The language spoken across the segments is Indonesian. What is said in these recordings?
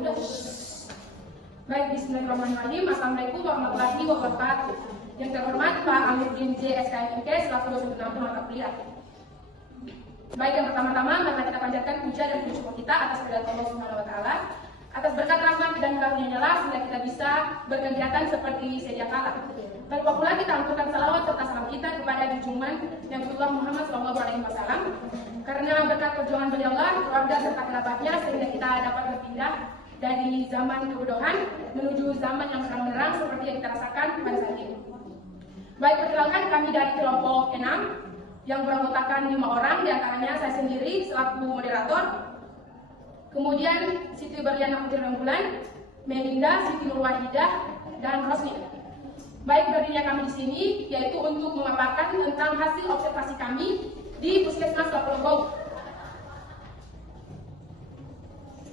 Baik, bismillahirrahmanirrahim. Assalamualaikum warahmatullahi wabarakatuh. Yang terhormat Pak Amiruddin J. SKMK selaku dosen penampilan mata kuliah. Baik, yang pertama-tama mari kita panjatkan puja dan puji syukur kita atas kehadirat Allah Subhanahu wa taala, atas berkat rahmat dan karunia-Nya lah sehingga kita bisa berkegiatan seperti sedia kala. Lalu pula kita aturkan salawat serta salam kita kepada junjungan yang Rasulullah Muhammad SAW, karena berkat perjuangan beliau lah, keluarga serta kerabatnya sehingga kita dapat berpindah dari zaman kebodohan menuju zaman yang terang menerang seperti yang kita rasakan pada saat ini. Baik, perkenalkan kami dari kelompok 6 yang beranggotakan 5 orang, diantaranya saya sendiri selaku moderator, kemudian Siti Berliana Putri Rembulan, Melinda, Siti Nurwahidah, dan Rosni. Baik, berdirinya kami di sini yaitu untuk memaparkan tentang hasil observasi kami di Puskesmas Lakologou.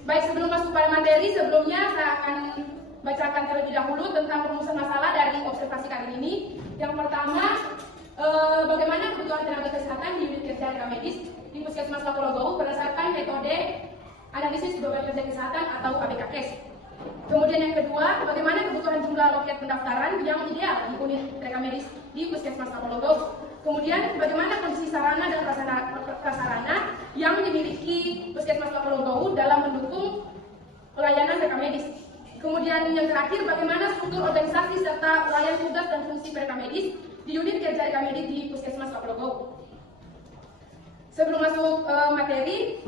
Baik, sebelum masuk pada materi, sebelumnya saya akan bacakan terlebih dahulu tentang rumusan masalah dari observasi kali ini. Yang pertama, bagaimana kebutuhan tenaga kesehatan di unit kerja rekam medis di Puskesmas Lakologou berdasarkan metode analisis beban kerja kesehatan atau ABKKes. Kemudian yang kedua, bagaimana kebutuhan jumlah loket pendaftaran yang ideal di unit rekam medis di Puskesmas Lakologou. Kemudian bagaimana kondisi sarana dan prasarana yang dimiliki Puskesmas Lakologou dalam mendukung pelayanan rekam medis. Kemudian yang terakhir, bagaimana struktur organisasi serta urayan tugas dan fungsi rekam medis di unit kerja rekam medis di Puskesmas Lakologou. Sebelum masuk materi,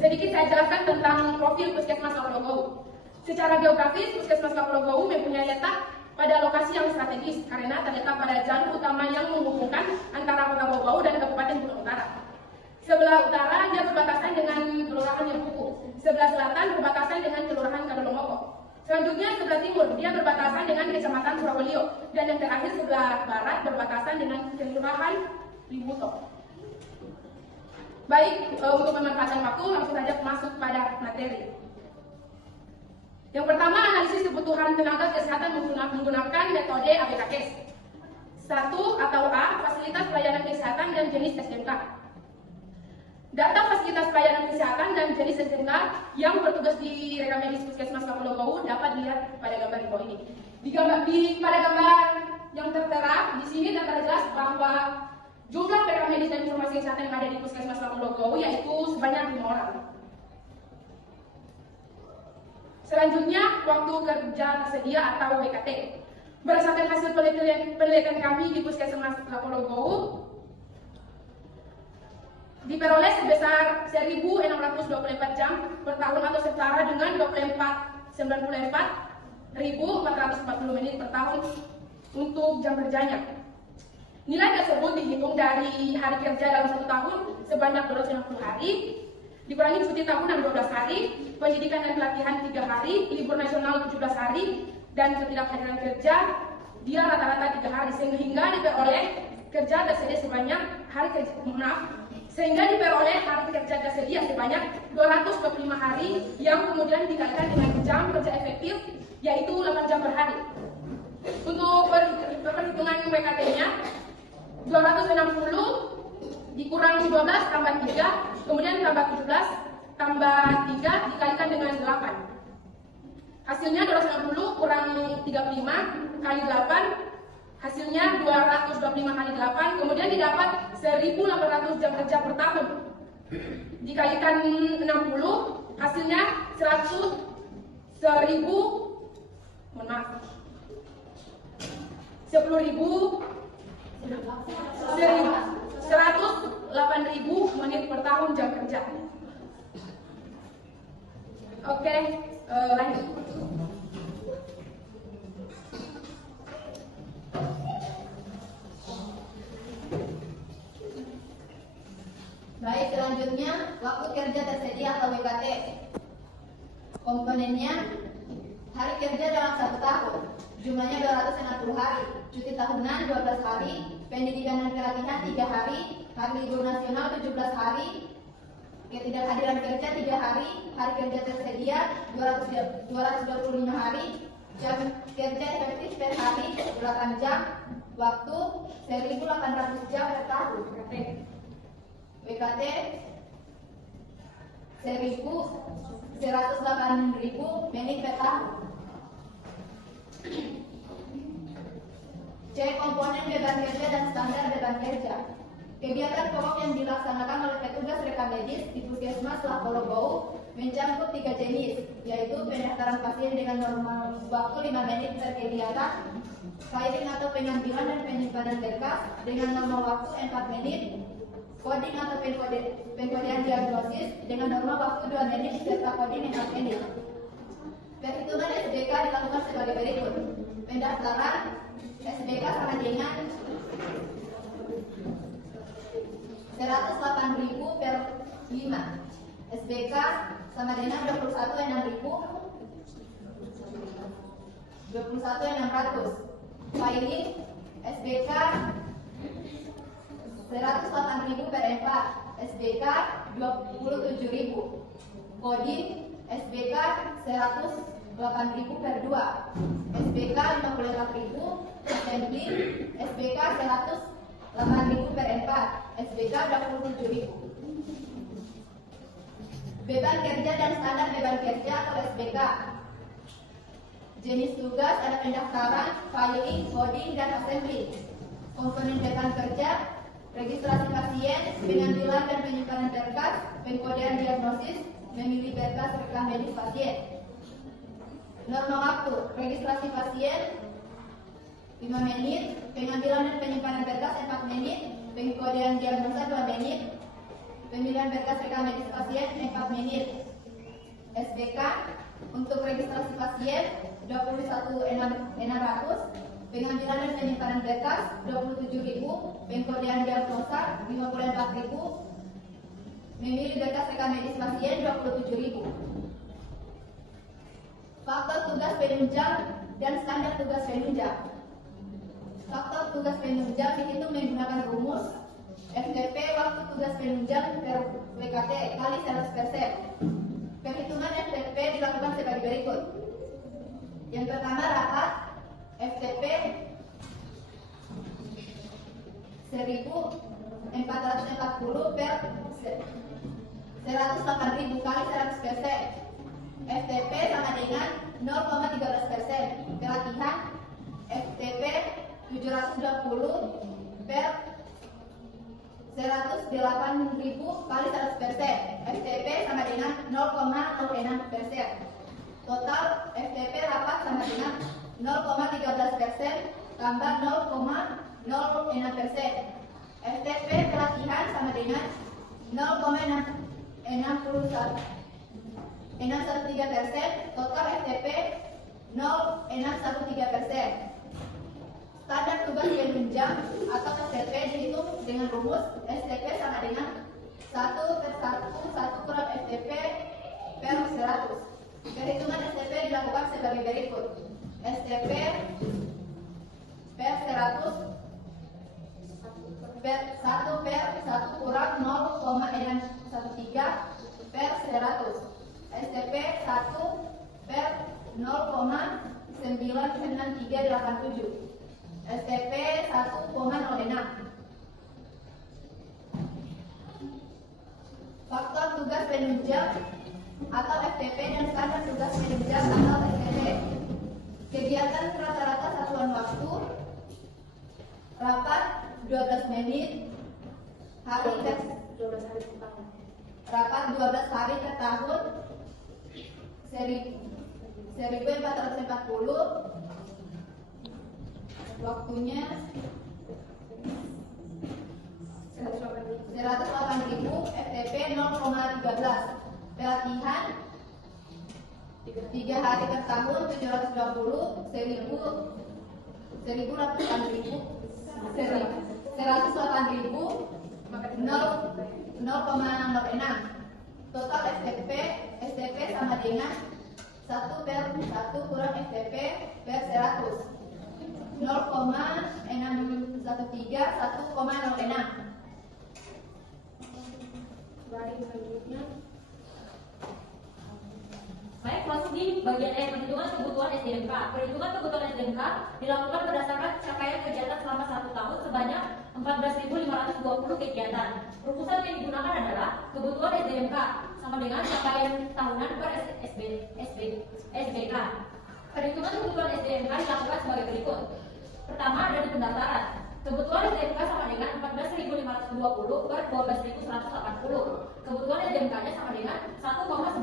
sedikit saya jelaskan tentang profil Puskesmas Lakologou. Secara geografis, Puskesmas Lakologou mempunyai letak pada lokasi yang strategis karena terletak pada jalur utama yang menghubungkan antara Kota Bau dan Kabupaten Gunung Utara. Sebelah utara dia berbatasan dengan Kelurahan Yerbuku, sebelah selatan berbatasan dengan Kelurahan Kadolomoko. Selanjutnya sebelah timur dia berbatasan dengan Kecamatan Surawelio, dan yang terakhir sebelah barat berbatasan dengan Kelurahan Libuto. Baik, untuk memanfaatkan waktu langsung saja masuk pada materi. Yang pertama, analisis kebutuhan tenaga kesehatan menggunakan metode ABKKes. 1 atau A, fasilitas pelayanan kesehatan dan jenis SMK. Data fasilitas pelayanan kesehatan dan jenis SMK yang bertugas di rekam medis Puskesmas Lakologou dapat dilihat pada gambar di bawah ini. Pada gambar yang tertera di sini tertera jelas bahwa jumlah rekam medis dan informasi kesehatan yang ada di Puskesmas Lakologou yaitu sebanyak 5 orang. Selanjutnya, waktu kerja tersedia atau WKT. Berdasarkan hasil penelitian kami di Puskesmas Lakologou, diperoleh sebesar 1.624 jam per tahun atau setara dengan 94.440 menit per tahun untuk jam kerjanya. Nilai tersebut dihitung dari hari kerja dalam 1 tahun sebanyak 260 hari, dikurangi cuti tahunan 12 hari, pendidikan dan pelatihan 3 hari, libur nasional 17 hari, dan ketidakhadiran kerja dia rata-rata 3 hari, sehingga diperoleh kerja tersedia sebanyak hari kerja tersedia sebanyak 225 hari yang kemudian dikalikan dengan jam kerja efektif yaitu 8 jam per hari. Untuk perhitungan WKT-nya 260 dikurang 12 tambah 3, kemudian tambah 17 tambah 3 dikalikan dengan 8. Hasilnya 260 kurang 35 kali 8, hasilnya 225 kali 8, kemudian didapat 1.800 jam kerja per tahun. Dikalikan 60, hasilnya 108.000 menit per tahun jam kerja. Oke, lanjut. Baik, selanjutnya waktu kerja tersedia atau WKT. Komponennya hari kerja dalam 1 tahun, jumlahnya 260 hari, cuti tahunan 12 hari, pendidikan dan pelatihan 3 hari, hari libur nasional 17 hari, ketidakhadiran kerja 3 hari, hari kerja tersedia 225 hari, jam kerja efektif per hari 8 jam, waktu 1.800 jam per tahun. WKT 1.100 108.000 menit per tahun. C. Komponen beban kerja dan standar beban kerja. Kegiatan pokok yang dilaksanakan oleh petugas rekam medis di Puskesmas Lakolobou mencakup 3 jenis, yaitu pendaftaran pasien dengan normal waktu 5 menit per kegiatan, filing atau pengambilan dan penyimpanan berkas dengan normal waktu 4 menit, coding atau pengkodean diagnosis dengan normal waktu 2 menit serta coding 4 menit. Perhitungan SBK dilakukan sebagai berikut. Pendaftaran SBK sama dengan 108.000 per 5. SBK sama dengan 21.600. Filing SBK 108.000 per 4. SBK 27.000. Coding SBK 108.000 per 2. SBK 54.000. Assembly SBK 108.000 per 4. SBK 27.000. Beban kerja dan standar beban kerja atau SBK. Jenis tugas ada pendaftaran, filing, coding, dan assembly. Komponen beban kerja, registrasi pasien, pengambilan dan penyimpanan berkas, pengkodean diagnosis, memilih berkas rekam medis pasien. Norma waktu, registrasi pasien 5 menit, pengambilan dan penyimpanan berkas 4 menit, pengkodean diagnosa 2 menit, pemilihan berkas rekam medis pasien 4 menit. SBK untuk registrasi pasien 21.600, pengambilan dan penyimpanan berkas 27.000, pengkodean diagnosa 54.000, memilih berkas rekam medis pasien 27.000. Faktor tugas penunjang dan standar tugas penunjang. Faktor tugas penunjang dihitung menggunakan rumus FTP waktu tugas penunjang per WKT kali 100%. Perhitungan FTP dilakukan sebagai berikut. Yang pertama, rapat FTP 1.440 per 108.000 kali 100%. FTP sama dengan 0,13%. Pelatihan FTP 720 per 108.000 kali 100%. FTP sama dengan 0,06%. Total FTP rapat sama dengan 0,13% tambah 0,06%. FTP pelatihan sama dengan 0,613%. Total FTP 0,613%. Standar tugas penunjang atau STP dihitung dengan rumus STP sama dengan 1/1 kurang FTP per 100. Perhitungan STP dilakukan sebagai berikut. STP per 100 per 1 kurang 0,613 per 100. STP 1 per 0,99387. STP 1,06. Faktor tugas penunjang atau FTP dan standar tugas penunjang atau STP. Kegiatan rata-rata satuan waktu, rapat 12 menit, rapat 12 hari per tahun, 1.440, waktunya 108.000, FTP 0,13. Pelatihan 3 hari per tahun 720, 108.000, 0,06. Total STP sama dengan 1/1 kurang STP per 100. 0,613, 1,06. Baik, masuk di bagian perhitungan kebutuhan SDMK. Perhitungan kebutuhan SDMK dilakukan berdasarkan capaian kegiatan selama 1 tahun sebanyak 14.520 kegiatan. Rumusan yang digunakan adalah kebutuhan SDMK sama dengan capaian tahunan per SBK. Perhitungan kebutuhan SDMK dilakukan sebagai berikut. Pertama, ada di pendaftaran. Kebutuhan SDMK sama dengan 14.520 per 12.180. Kebutuhan SDMK-nya sama dengan 1,19.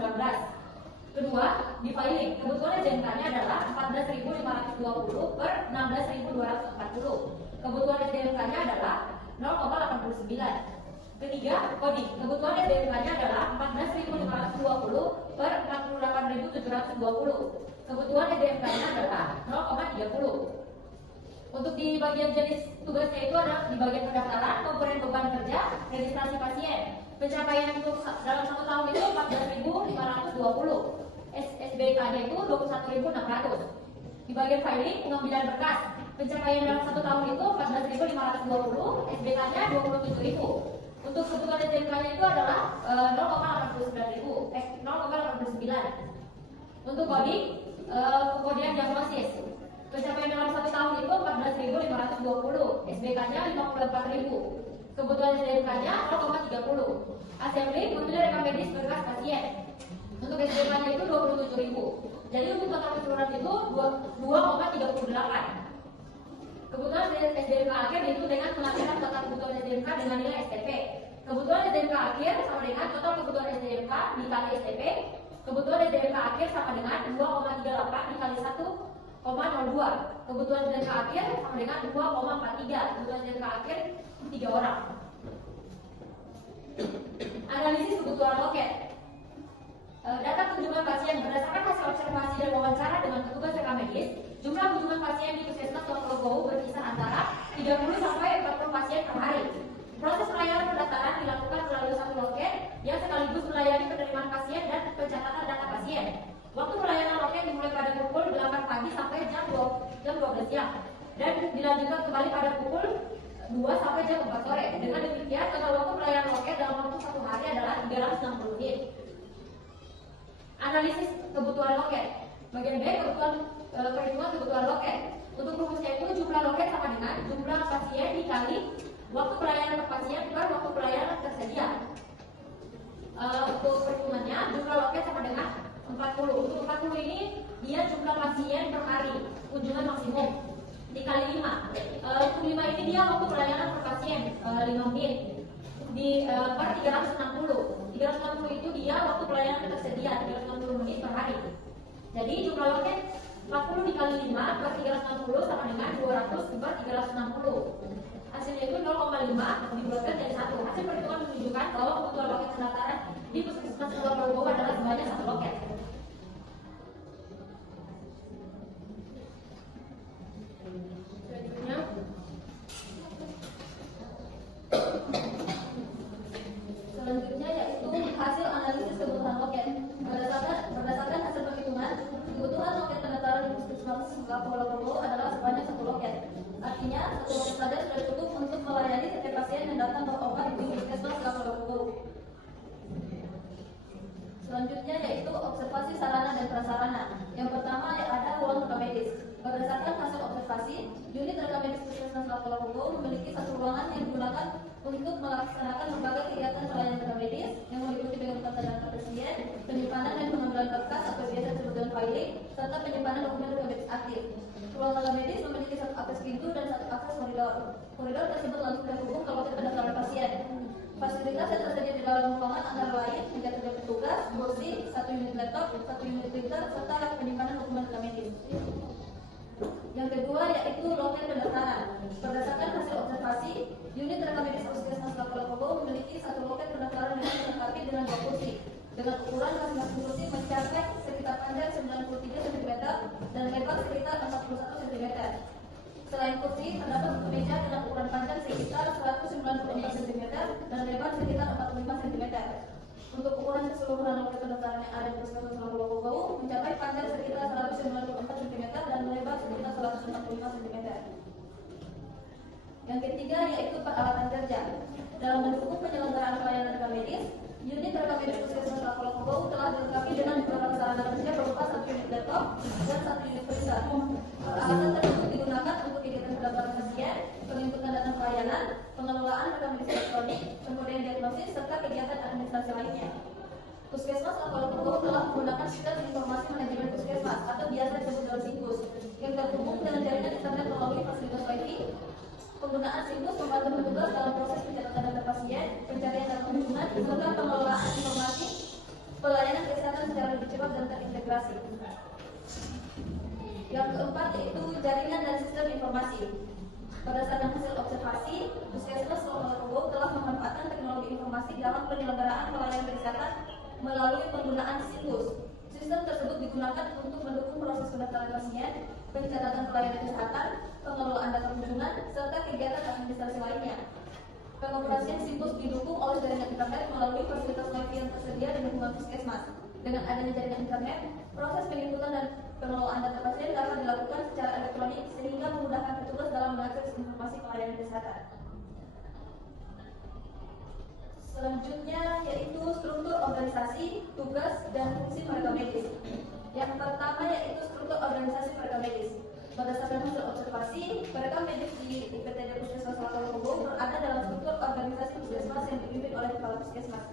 Kedua, di filing. Kebutuhan SDMK-nya adalah 14.520 per 16.240. Kebutuhan SDMK-nya adalah 0,89. Ketiga, coding. Kebutuhan SDMK-nya adalah 14.520 per 48.720. Kebutuhan SDMK-nya adalah 0,30. Untuk di bagian jenis tugasnya itu ada di bagian pendaftaran, komponen beban kerja, registrasi pasien. Pencapaian untuk dalam 1 tahun itu 14.520. SBK-nya itu 21.600. Di bagian filing, pengambilan berkas. Pencapaian dalam 1 tahun itu 14.520, SBK-nya 27.000. Untuk kebutuhan SDMK-nya itu adalah 0,89. Untuk coding, kemudian diagnosis. Pencapaian dalam 1 tahun itu 14.520, SBK-nya 54.000. Kebutuhan SDMK-nya 0,30. Assembly, memilih rekam medis berkas pasien. Untuk SDMK-nya itu 27.000. Jadi untuk total keseluruhan itu 2,38. Kebutuhan SDMK akhir itu dengan pengaturan total kebutuhan SDMK dengan nilai STP. Kebutuhan SDMK akhir sama dengan total kebutuhan SDMK dikali STP. Kebutuhan SDMK akhir sama dengan 2,38 dikali 1,02. Kebutuhan SDMK akhir sama dengan 2,43. Kebutuhan SDMK akhir 3 orang. Analisis kebutuhan loket. Data kunjungan pasien berdasarkan hasil observasi dan wawancara dengan petugas rekam medis. Jumlah kunjungan pasien di Puskesmas Pulau berkisar antara 30 sampai 40 pasien per hari. Proses pelayanan pendaftaran dilakukan melalui satu loket yang sekaligus melayani penerimaan pasien dan pencatatan data pasien. Waktu pelayanan loket dimulai pada pukul 8 pagi sampai jam 12 siang dan dilanjutkan kembali pada pukul 2 sampai jam 4 sore. Dengan demikian, total waktu pelayanan loket dalam waktu 1 hari adalah 360 menit. Analisis kebutuhan loket. Bagian B, perhitungan kebutuhan loket. Untuk rumusnya itu jumlah loket sama dengan jumlah pasien dikali waktu pelayanan per pasien per waktu pelayanan tersedia. Untuk perhitungannya jumlah loket sama dengan 40. Untuk 40 ini dia jumlah pasien per hari kunjungan maksimum dikali 5. Untuk 5 ini dia waktu pelayanan per pasien 5 menit per 360. 360 itu dia waktu pelayanan tersedia 360 menit per hari. Jadi jumlah loket 40 dikali 5 per 360 sama dengan 200 per 360. Hasilnya itu 0,5 dibulatkan jadi 1. Hasil perhitungan menunjukkan bahwa kebutuhan loket pendaftaran di Puskesmas Pulau adalah sebanyak 1 loket. Selanjutnya yaitu hasil analisis kebutuhan loket. Berdasarkan hasil perhitungan, kebutuhan loket pendaftaran di Puskesmas Pulau adalah sebanyak 1 loket. Artinya, 1 loket saja sudah cukup untuk melayani setiap pasien yang datang berobat di Puskesmas Pulau. Selanjutnya yaitu observasi sarana dan prasarana. Yang pertama ada ruang rekam medis. Berdasarkan hasil observasi, unit rekam medis Puskesmas Pulau memiliki 1 ruangan yang digunakan untuk melaksanakan berbagai kegiatan pelayanan rekam medis yang meliputi pengurusan data pasien, penyimpanan dan pengambilan berkas atau biasa disebut dengan filing, serta penyimpanan dokumen rekam medis aktif. Ruang rekam medis memiliki 1 akses pintu dan 1 akses koridor. Koridor tersebut langsung terhubung ke loket pendaftaran pasien. Fasilitas yang tersedia di dalam ruangan antara lain meja kerja petugas, kursi, 1 unit laptop, 1 unit printer, serta penyimpanan dokumen rekam medis. Yang kedua yaitu loket pendaftaran. Berdasarkan hasil observasi, unit rekam medis Puskesmas Pulau memiliki 1 loket pendaftaran yang dilengkapi dengan 2 kursi. Dengan ukuran masing-masing kursi mencapai sekitar panjang 93 cm dan lebar sekitar 41 cm. Selain kursi, terdapat meja dengan ukuran panjang sekitar 194 cm dan lebar sekitar 45 cm. Untuk ukuran keseluruhan loket pendaftaran yang ada di Puskesmas Pulau mencapai panjang sekitar 194 cm dan lebar sekitar 145 cm. Yang ketiga yaitu peralatan kerja. Dalam mendukung penyelenggaraan pelayanan rekam medis, unit rekam medis Puskesmas Pulau telah dilengkapi dengan beberapa sarana kerja berupa 1 unit laptop dan 1 unit printer. Peralatan tersebut digunakan untuk kegiatan pendaftaran pasien, penginputan data pelayanan, pengelolaan rekam medis elektronik, kemudian diagnosis serta kegiatan administrasi lainnya. Puskesmas Lakologoro telah menggunakan sistem informasi manajemen puskesmas atau biasa disebut dalam Simbus yang terhubung dengan jaringan internet melalui fasilitas WiFi. Penggunaan Simbus membantu petugas dalam proses pencatatan data pasien, pencarian data kunjungan, serta pengelolaan informasi pelayanan kesehatan secara lebih cepat dan terintegrasi. Yang keempat yaitu jaringan dan sistem informasi. Berdasarkan hasil observasi, Puskesmas Lakologoro telah memanfaatkan teknologi informasi dalam penyelenggaraan pelayanan kesehatan melalui penggunaan Simbus. Sistem tersebut digunakan untuk mendukung proses pendaftaran pasien, pencatatan pelayanan kesehatan, pengelolaan data kunjungan, serta kegiatan administrasi lainnya. Pengoperasian Simbus didukung oleh jaringan internet melalui fasilitas WiFi yang tersedia di lingkungan puskesmas. Dengan adanya jaringan internet, proses penginputan dan pengelolaan data pasien dapat dilakukan secara elektronik sehingga memudahkan petugas dalam mengakses informasi pelayanan kesehatan. Selanjutnya yaitu struktur organisasi, tugas, dan fungsi mereka medis. Yang pertama yaitu struktur organisasi mereka medis. Berdasarkan hasil observasi, mereka medis di UPTD Puskesmas Lakologoro berada dalam struktur organisasi puskesmas yang dipimpin oleh kepala puskesmas.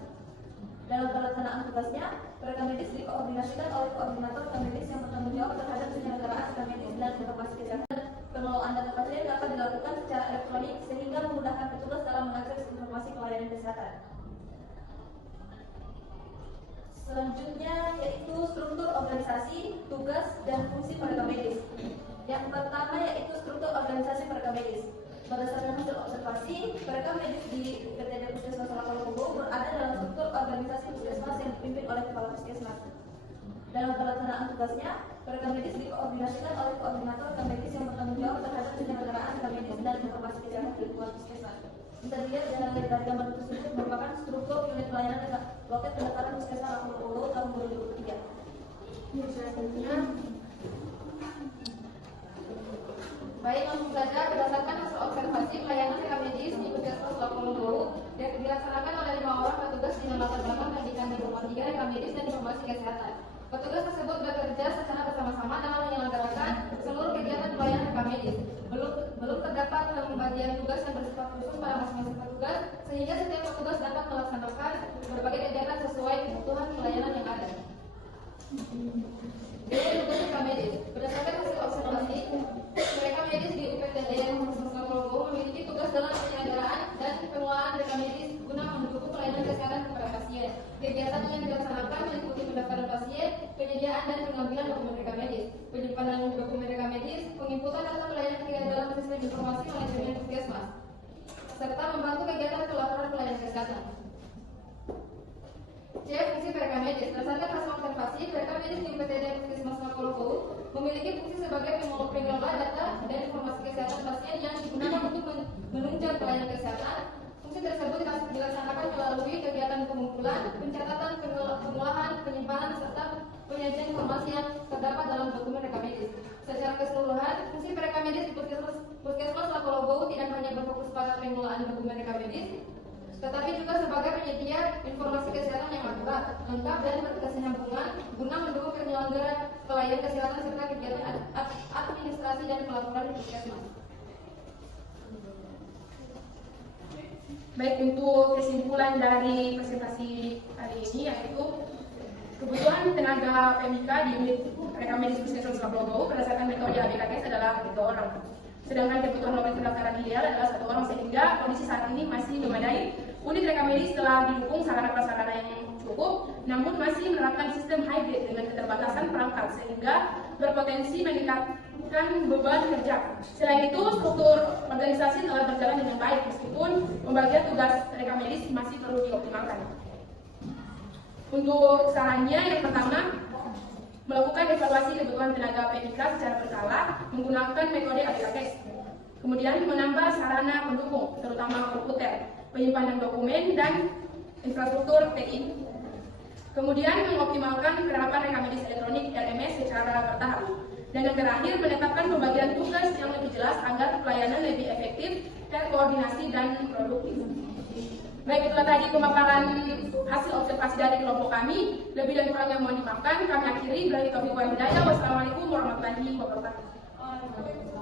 Dalam pelaksanaan tugasnya, mereka medis dikoordinasikan oleh koordinator medis yang bertanggung jawab terhadap penyelenggaraan medis dan informasi kesehatan. Pengelolaan data pasien dapat dilakukan secara elektronik sehingga memudahkan petugas dalam mengakses informasi pelayanan kesehatan. Selanjutnya yaitu struktur organisasi, tugas, dan fungsi mereka medis. Yang pertama yaitu struktur organisasi mereka medis. Berdasarkan hasil observasi, mereka medis di UPTD Puskesmas Lakologoro berada dalam struktur organisasi puskesmas yang dipimpin oleh kepala puskesmas. Dalam pelaksanaan tugasnya, mereka medis dikoordinasikan oleh koordinator medis yang bertanggung jawab terhadap penyelenggaraan medis dan informasi kesehatan di lingkungan puskesmas. Bisa dilihat dari gambar tersebut merupakan struktur unit pelayanan loket pendaftaran puskesmas Lakologoro tahun 2023. Selanjutnya, Baik, langsung saja berdasarkan hasil observasi pelayanan rekam medis di Puskesmas Lakologoro yang dilaksanakan oleh 5 orang petugas di latar belakang pendidikan informatika rekam medis dan informasi kesehatan. Petugas tersebut bekerja secara bersama-sama dalam menyelenggarakan seluruh kegiatan pelayanan rekam medis. Belum terdapat pembagian tugas yang bersifat khusus pada masing-masing petugas, sehingga setiap petugas dapat melaksanakan berbagai kegiatan sesuai kebutuhan pelayanan yang ada. Tugas rekam medis. Berdasarkan hasil observasi, mereka medis di UPTD Puskesmas Lakologoro memiliki tugas dalam penyelenggaraan dan pengelolaan rekam medis guna mendukung pelayanan kesehatan kepada pasien. Kegiatan yang dilaksanakan meliputi pendaftaran pasien, penyediaan dan pengambilan dokumen rekam medis, penyimpanan dokumen rekam medis, penginputan data pelayanan ke dalam sistem informasi manajemen puskesmas, serta membantu kegiatan pelaporan pelayanan kesehatan. C. Fungsi rekam medis. Berdasarkan hasil observasi, rekam medis di UPTD Puskesmas Lakologoro memiliki fungsi sebagai pengelola data dan informasi kesehatan pasien yang digunakan untuk menunjang pelayanan kesehatan. Fungsi tersebut dilaksanakan melalui kegiatan pengumpulan, pencatatan, pengolahan, penyimpanan, serta penyajian informasi yang terdapat dalam dokumen rekam medis. Secara keseluruhan, fungsi rekam medis di Puskesmas Lakologoro tidak hanya berfokus pada pengelolaan dokumen rekam medis, tetapi juga sebagai penyedia informasi kesehatan yang akurat, lengkap, dan berkesinambungan guna mendukung penyelenggaraan pelayanan kesehatan serta kegiatan administrasi dan pelaporan di puskesmas. baik, untuk kesimpulan dari presentasi hari ini yaitu kebutuhan tenaga PMK di unit rekam medis Puskesmas Lakologoro berdasarkan metode ABKS adalah 3 orang. Sedangkan kebutuhan loket pendaftaran ideal adalah 1 orang, sehingga kondisi saat ini masih memadai. Unit rekam medis telah didukung sarana prasarana yang cukup, namun masih menerapkan sistem hybrid dengan keterbatasan perangkat sehingga berpotensi meningkatkan beban kerja. Selain itu, struktur organisasi telah berjalan dengan baik meskipun pembagian tugas rekam medis masih perlu dioptimalkan. Untuk sarannya, yang pertama, melakukan evaluasi kebutuhan tenaga PMK secara berkala menggunakan metode ABKS. Kemudian menambah sarana pendukung, terutama komputer, penyimpanan dokumen, dan infrastruktur TI. Kemudian mengoptimalkan penerapan rekam medis elektronik LMS secara bertahap. Dan yang terakhir, menetapkan pembagian tugas yang lebih jelas agar pelayanan lebih efektif, terkoordinasi, dan produktif. Baik, itulah tadi pemaparan hasil observasi dari kelompok kami. Lebih dan kurangnya mohon dimaafkan. Kami akhiri. Wassalamualaikum warahmatullahi wabarakatuh.